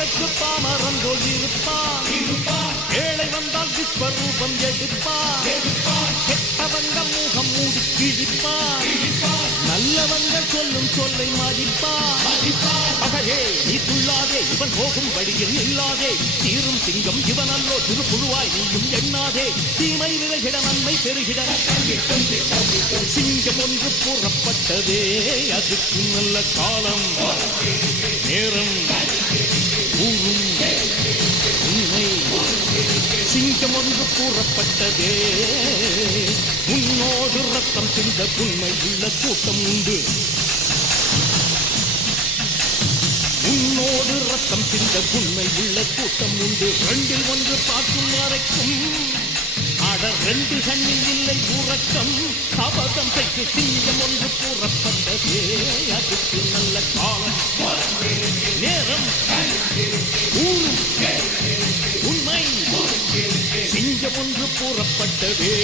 பாசைக்கு பாமரம் போல் இருப்பான். ஏழை வந்தால் விஸ்வரூபம் எடுப்பான். கெட்டவங்க முகம் மூடி கிழிப்பான். நல்லவங்க சொல்லும் சொல்லை மதிப்பான். நீ துள்ளாதே, இவன் போகும் வழியில் நில்லாதே. தீரும் சிங்கம் இவன் அல்லோ, திருப்புழுவாய் நீயும் எண்ணாதே. தீமை விலகிட நன்மை பெருகிட சிங்கம் ஒன்று புறப்பட்டதே. அதுக்கு நல்ல காலம் நேரம் ஊரும் உண்மை. சிங்கம் ஒன்று கூறப்பட்டதே. உன்னோடு ரத்தம் சிந்த உண்மை உள்ள கூட்டம் உண்டு. உன்னோடு ரத்தம் சிந்த உண்மை உள்ள கூட்டம் உண்டு. ரெண்டில் ஒன்று பார்க்கும் வரைக்கும் ஆட ரெண்டு கண்ணில் இல்லை உறக்கம். சபதம் செய்து சிங்கம் ஒன்று கூறப்பட்டதே. அதுக்கு நல்ல காலம் நேரம் ஊரும் உண்மை. சிங்கம் ஒன்று கூறப்பட்டதே.